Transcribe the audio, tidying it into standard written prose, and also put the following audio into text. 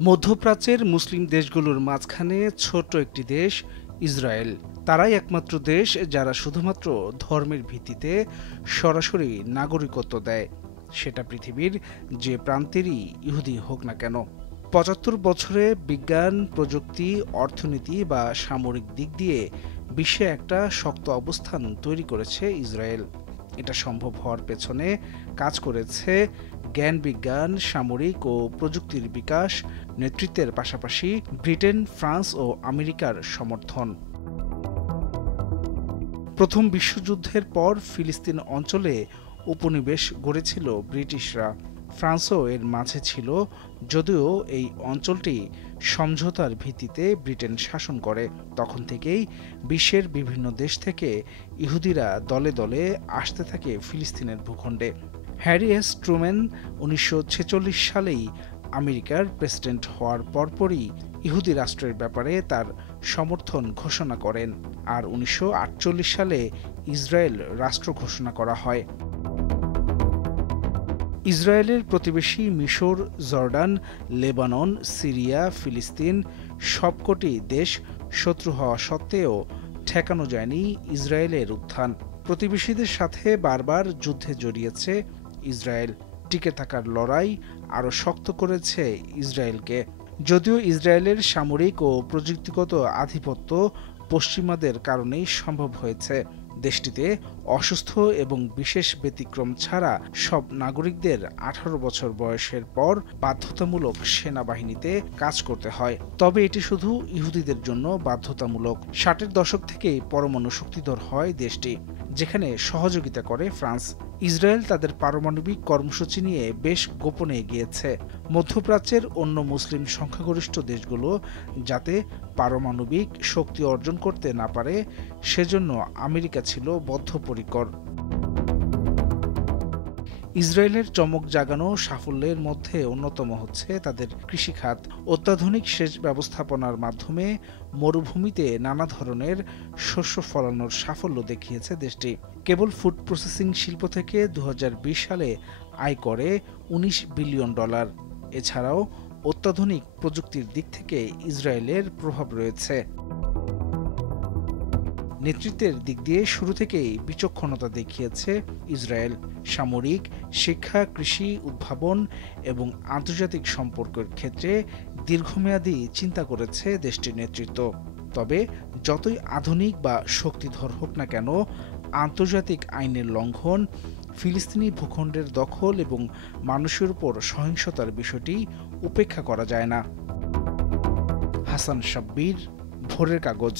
মধ্যপ্রাচ্যের মুসলিম দেশগুলোর মাঝখানে ছোট্ট একটি দেশ ইসরায়েল। তারাই একমাত্র দেশ যারা শুধুমাত্র ধর্মের ভিত্তিতে সরাসরি নাগরিকত্ব দেয়, সেটা পৃথিবীর যে প্রান্তেরই ইহুদি হোক না কেন। ৭৫ বছরে বিজ্ঞান, প্রযুক্তি, অর্থনীতি বা সামরিক দিক দিয়ে বিশ্বে একটা শক্ত অবস্থান তৈরি করেছে ইসরায়েল। এটা সম্ভব হওয়ার পেছনে কাজ করেছে জ্ঞান বিজ্ঞান, সামরিক ও প্রযুক্তির বিকাশ, নেতৃত্বের পাশাপাশি ব্রিটেন, ফ্রান্স ও আমেরিকার সমর্থন। প্রথম বিশ্বযুদ্ধের পর ফিলিস্তিন অঞ্চলে উপনিবেশ গড়েছিল ব্রিটিশরা। ফ্রান্সও এর মাঝে ছিল, যদিও এই অঞ্চলটি সমঝোতার ভিত্তিতে ব্রিটেন শাসন করে। তখন থেকেই বিশ্বের বিভিন্ন দেশ থেকে ইহুদিরা দলে দলে আসতে থাকে ফিলিস্তিনের ভূখণ্ডে। হ্যারি এস ট্রুম্যান ১৯৪৬ সালেই আমেরিকার প্রেসিডেন্ট হওয়ার পরপরই ইহুদি রাষ্ট্রের ব্যাপারে তার সমর্থন ঘোষণা করেন, আর ১৯৪৮ সালে ইসরায়েল রাষ্ট্র ঘোষণা করা হয়। ইসরায়েলের প্রতিবেশী মিশর, জর্ডান, লেবানন, সিরিয়া, ফিলিস্তিন সবকটি দেশ শত্রু হওয়া সত্ত্বেও ঠেকানো যায়নি ইসরায়েলের উত্থান। প্রতিবেশীদের সাথে বারবার যুদ্ধে জড়িয়েছে ইসরায়েল। টিকে থাকার লড়াই আরও শক্ত করেছে ইসরায়েলকে। যদিও ইসরায়েলের সামরিক ও প্রযুক্তিগত আধিপত্য পশ্চিমাদের কারণেই সম্ভব হয়েছে। দেশটিতে অসুস্থ এবং বিশেষ ব্যতিক্রম ছাড়া সব নাগরিকদের ১৮ বছর বয়সের পর বাধ্যতামূলক সেনাবাহিনীতে কাজ করতে হয়। তবে এটি শুধু ইহুদিদের জন্য বাধ্যতামূলক। ৬০-এর দশক থেকেই পরমাণু শক্তিধর হয় দেশটি, যেখানে সহযোগিতা করে ফ্রান্স। ইসরায়েল তাদের পারমাণবিক কর্মসূচি নিয়ে বেশ গোপনে এগিয়েছে। মধ্যপ্রাচ্যের অন্য মুসলিম সংখ্যাগরিষ্ঠ দেশগুলো যাতে পারমাণবিক শক্তি অর্জন করতে না পারে, সেজন্য আমেরিকা ছিল বদ্ধপরিকর। ইসরায়েলের চমক জাগানো সাফল্যের মধ্যে অন্যতম হচ্ছে তাদের কৃষিখাত। অত্যাধুনিক সেচ ব্যবস্থাপনার মাধ্যমে মরুভূমিতে নানা ধরনের শস্য ফলানোর সাফল্য দেখিয়েছে দেশটি। কেবল ফুড প্রসেসিং শিল্প থেকে ২০২০ সালে আয় করে $১৯ বিলিয়ন। এছাড়াও অত্যাধুনিক প্রযুক্তির দিক থেকে ইসরায়েলের প্রভাব রয়েছে। নেতৃত্বের দিক দিয়ে শুরু থেকেই বিচক্ষণতা দেখিয়েছে ইসরায়েল। সামরিক, শিক্ষা, কৃষি, উদ্ভাবন এবং আন্তর্জাতিক সম্পর্কের ক্ষেত্রে দীর্ঘমেয়াদী চিন্তা করেছে দেশটির নেতৃত্ব। তবে যতই আধুনিক বা শক্তিধর হোক না কেন, আন্তর্জাতিক আইনের লঙ্ঘন, ফিলিস্তিনি ভূখণ্ডের দখল এবং মানুষের উপর সহিংসতার বিষয়টি উপেক্ষা করা যায় না। হাসান সাব্বির, ভোরের কাগজ।